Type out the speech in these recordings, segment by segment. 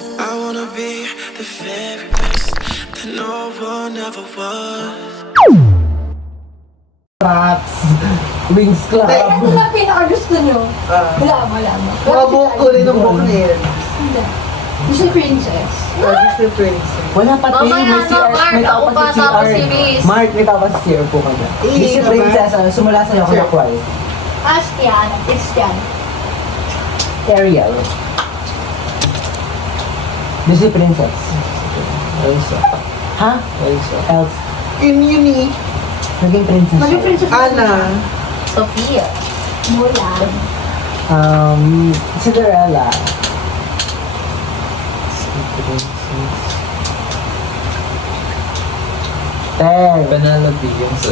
I wanna be the very best that no one ever was. Rats, Wings Club. Ano na pinaka-gusto nyo? Wala mo. Mga buhok ko rin ng buhok na yan. Disney Princess. Disney Princess. Wala pa tayo, Mamaya may na, CR, Mark. may tao Ako pa pa sa tapos CR. si Miss. Mark, may tao pa sa CR po ka na. Disney ka ba? Princess, sumula sa'yo ako na quiet. Ask yan. It's yan. Ariel. Disney Princess. Elsa. Ha? Elsa. Else. Yun eh. Naging princess. Maging princess. Anna. Sophia. Mulan. Cinderella. Belle. Penelope yung sa...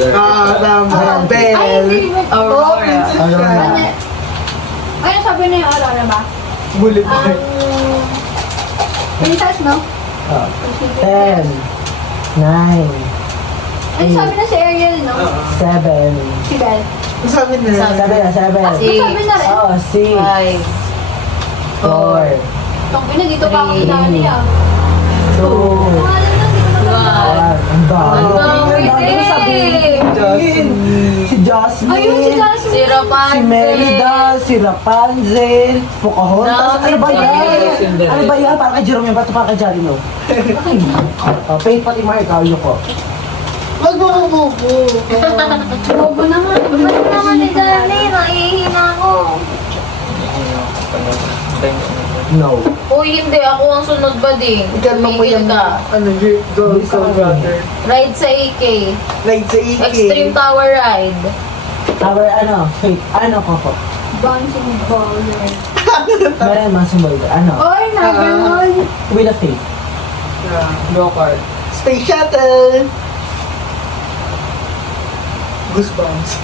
Tama. Ay, Belle. hindi. Oh, princess siya. Aurora. Ano sabi na yung Aurora ba? Boulevard. Princess, no? 10, 9, Ano sabi na si Ariel, no? 7, Si Belle. Sabi na. 7. Ano sabi na rin? Oo, 6, 5. 4, Tong ina, dito pa ako pinali ah. 2, Pangalan na, hindi ko na One. Ang dami. Ang dami Ang dami sabihin. Si Jasmine. Ayun, si Jasmine. Si Rapunzel. Si Merida, si Rapunzel, Pocahontas, ano ba yan? Cinderella. Ano ba yan? Parang kay Jerome yan, ba't parang kay Jerry, no? Faith pati Mark, ikaw ko. Wag mo bumubo. Bobo naman. Ba't naman ni Darlene? Nahihina ako. No. Uy, hindi. Ako ang sunod ba din? Ikalma mo Tumigil yan. ka. Ano, girl, soul brother. Ride sa AK. Like sa Iki. Extreme Tower Ride. Our, Faith, ko po? Bouncing baller. Meron mga sumbol. Oy, naganon. With a Faith. Go-kart. Space Shuttle. Goosebumps.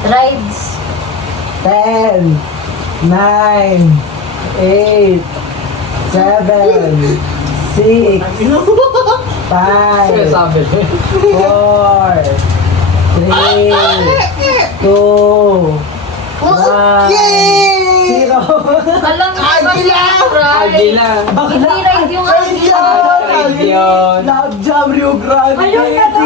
Rides. 10, 9, 8, 7, 6, 5, Sabi. 4, 3, 2, 1, Yay! 0. Alam mo ba si Agila! Ride? Agila. Hindi ride yung Agila. Yun. Love Jam Rio Grande. Ayun na to.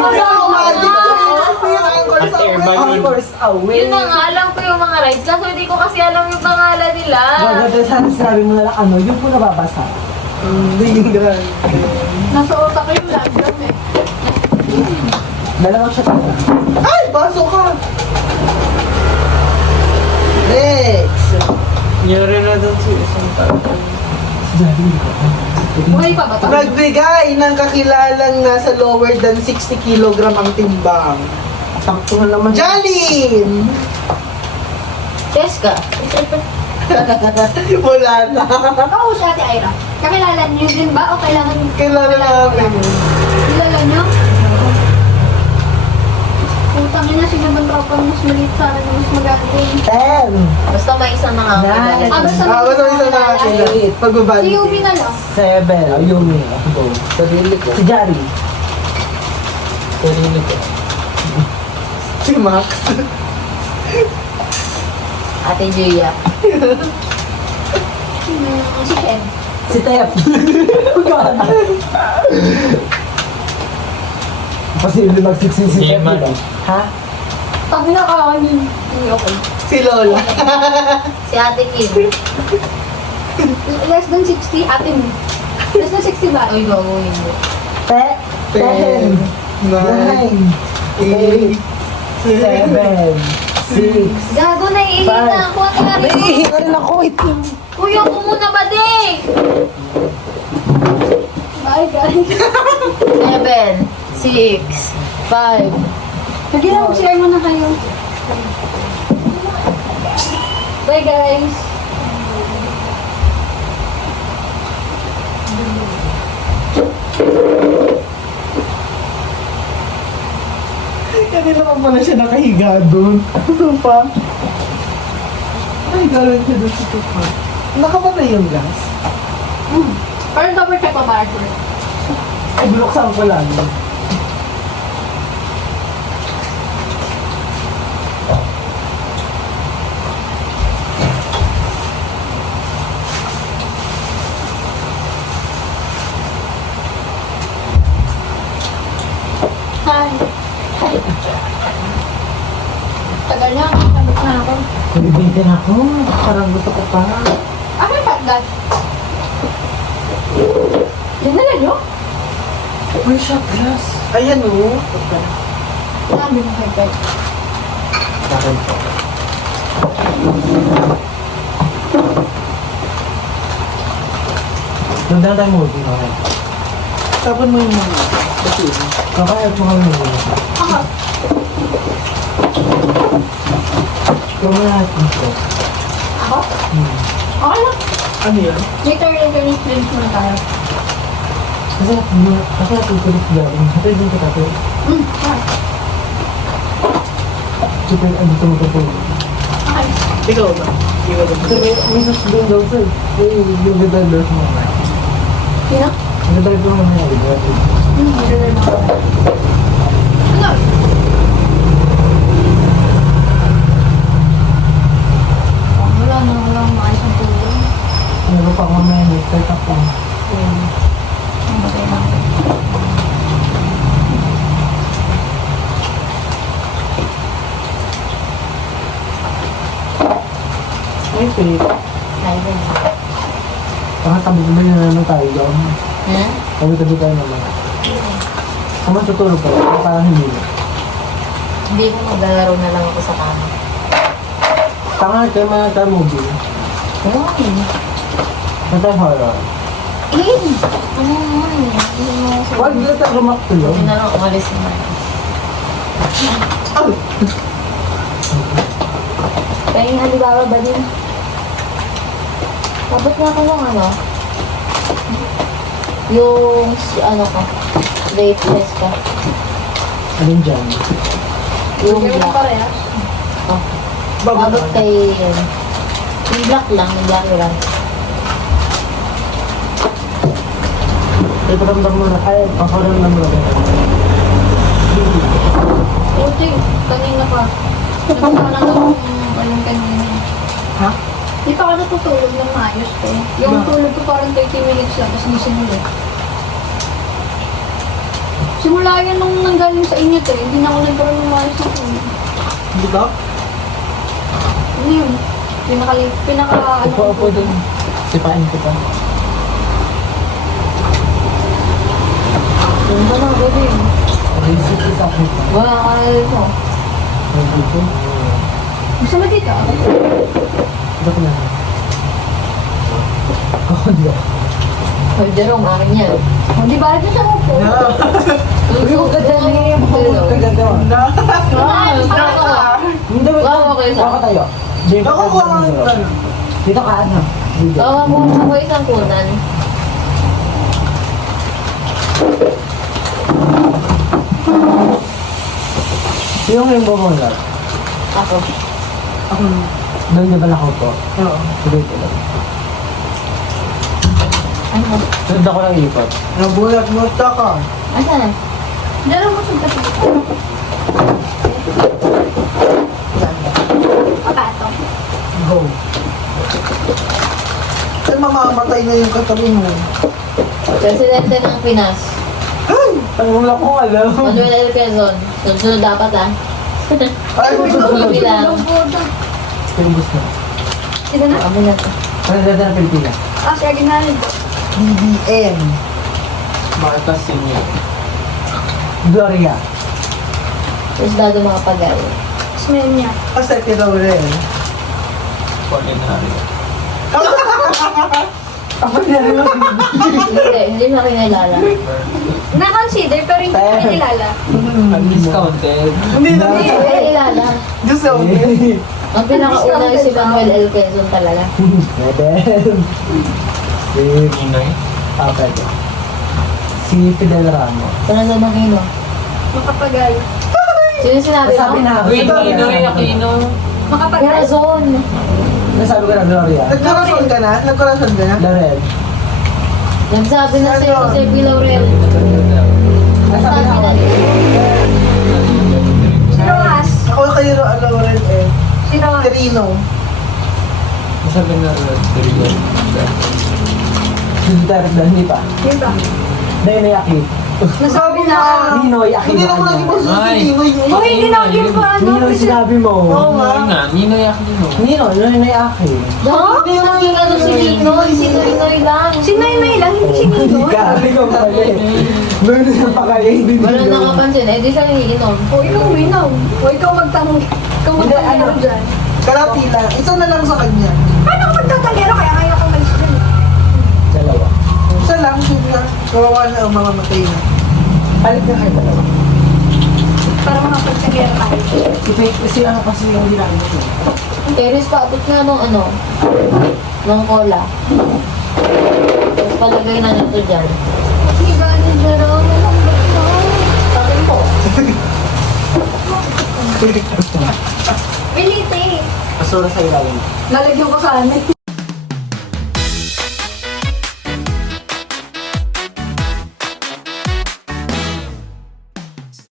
Hours away. Yun na nga, alam ko yung mga rides. Kaso hindi ko kasi alam yung pangalan nila. Maganda sana sabi mo na lang, yung po nababasa. Hindi grand. Nasa utak ko yung landam eh. Dalawang siya tayo. Ay, pasok ka! Next! Yuri na doon sa isang tao. Buhay pa ba ito? Nagbigay ng kakilalang nasa lower than 60 kilogram ang timbang. Takto na naman. Jolene! Cheska. Wala na. Ako si Ate Ira. Kakilala niyo din ba o kailangan Kilala namin. kilala niyo? Putang ina, sino bang tropa mas maliit sa akin mas magaling? 10, Basta may isa na nga. Nine. Basta Basta isa na natin. Si Pagbabalik. Yubi na lang. 7, Ayumi. Ako go. Sarili ko. Si Jari. Sarili ko. Si Max. Ate Gia. Si Ken. Si Tep. Posible mag-succeed si Tep, Iman. diba? Ha? Pag nakakanin, hindi okay. Si Lola. Si Ate Kim. Less than 60, ate mo. Less than 60 ba? Uy, bago hindi. 10, 9, 8, 7, 6. Gago, naiihina ako. Ano nga rin? Naiihina rin ako. Ito. Kuya ko muna ba din? Bye guys. 7, 6, 5. Sige lang, share mo na kayo. Bye guys. Kanina naman pala siya nakahiga doon. Ano pa? Ay, gawin siya doon sa tupa. Nakapatay yung gas. Parang double check pa para sure. Ay, binuksan ko lang. Nabibitin ako. Parang gusto ko pa. Ano yung hotdog? Yan na lang yun? May shot glass. Ayan o. Sabi mo hotdog. Sa akin po. Nagdala tayo movie. Okay. Tapon mo yung mga. Kasi, Kaya mo kami movie. Ako. Ikaw na lahat dito. Ako? Okay lang. ano yan? Later ni friends muna tayo. Kasi natutulog gawin. Hatay din kita to. Ah. Super, dito mo tutulog. Okay. Ikaw ba? Ikaw ba? Kasi may susunod daw sir. Yung ganda sa mga. Sino? Ang ganda ko naman yung ganda. Dito na mga. Ano? Oh, wala na. Wala akong maayos ng tulong. Ano pa mamaya start up lang. Mamatay na ako. Ay, Philip. Kaya din. Tabi ba yun naman tayo doon? Hmm? Tabi tayo naman. Kung matutulog pa, parang hindi na. Hindi ko maglalaro na lang ako sa kama. Tanga kayo mga tayo movie. Uy! Ano tayo horror? Ano naman eh? Hindi mo ako Wag sabihin. nila tayo rumaktulog. Hindi na lang umalis na. Kaya yung Alibaba ba din? Dapat nga ako ng ano? Yung ano ko? Weightless ka. Alin dyan? Yung Hindi mo black. parehas. Abot kay yun. Yung black lang, yung black lang. Ay, paramdam mo na. Ay, paparamdam mo na. Uti, kanina pa. Nagkakaroon lang akong anong kanina. Ha? Di pa ako natutulog ng maayos ko. Yung tulog ko parang 30 minutes lang, tapos gising ulit. Simula yan nung nanggaling sa inyo to, hindi na ako nagkaroon ng maayos na tulog. Di ba? Ano yun? Pinaka Upo dun. Sipain ko pa. Yung ba na, baby? Visit is sa akin. Wala ka na dito. Dito? Gusto mo dito? Ba't na? Ako di ako. Hoy, Jerome, akin yan. Oh, di ba? Ito siya upo. Uy, huwag ka dyan eh. Huwag ka dyan. Hindi, wait. Wow, okay lang. Baka tayo. Dito ka. Ako ba? Dito ka, ano? Dito. Oo, kung ako isang kunan. Yung rainbow mo lang. Ako. Ako. Doon na ba nakaupo? Oo. Dito lang. Ano? Sunod ako lang ikot. Nabulat mo ka. Asan? Diyan mo sunta sa dito. Papato. Go. Ay, mamamatay na yung katabi mo. Presidente ng Pinas. Ang wala ko alam. Manuel L. Quezon. Sunod dapat ah. Ay, may Sunod katabi. bilang. Yung gusto. Sino na? Kami na to. Ano dito ng Pilipinas? Ah, siya ginalid. BBM. Marcos Senior. Gloria. Tapos dado mga pagay. Smell niya. Kasi Laurel. Ordinary. Ako na rin. Hindi na kinilala. Na-consider pero hindi ko kinilala. Undiscounted. Hindi na. Hindi ko kinilala. Gusto mo. Ang pinakauna ay si Manuel L. Quezon talaga. Madam. Si Inoy. Pwede. Si Fidel Ramos. Sunod na Aquino. Makapagal. Sino sinabi mo? Nasabi na ako. Wait, Inoy Aquino. Makapagal. Corazon. Nasabi ko na Gloria. Nagkarason ka na? Nagkarason ka na? Loren. Nagsabi na si Jose P. Laurel. Nasabi na ako. Si Rojas. Ako kayo Laurel eh. Si Rojas. Terino. Masabi na Rodrigo. Si Duterte, hindi pa. Di ba? Dahil may aki. Nasabi na. Ninoy, Aquino. Hindi naman lagi mo sa Ay. Ninoy. Uy, hindi na ako pa. Ninoy, sinabi mo. Oo nga. Ninoy nga, Ninoy Aquino. Ninoy Aquino. Ha? Naging ano si Ninoy? Si Noy lang. Si Noy lang, hindi si Hindi Ninoy. ka, ikaw pala eh. Meron na pa kaya, hindi Wala Ninoy. nakapansin. Eh, di siya nangiinom. O, ikaw winaw. O, ikaw magtanong. Ikaw Hindi, magtanong ano? dyan. Kalati lang. Isa na lang sa kanya. Paano ako magtatangero? Kaya ngayon ako malis dyan. Dalawa. Isa lang, siya. Kawawa na ang mga matay na. Palit na kayo dalawa. Para makapagtangero tayo. Kasi ano kasi yung ginagawa ko. Eris, paabot nga nung ano, ng cola. Tapos palagay na nito dyan. Higa ni Jerome. Malambot ko. Sakin po. Pilite. Basura sa ilalim. Lalagyan ko sa amin.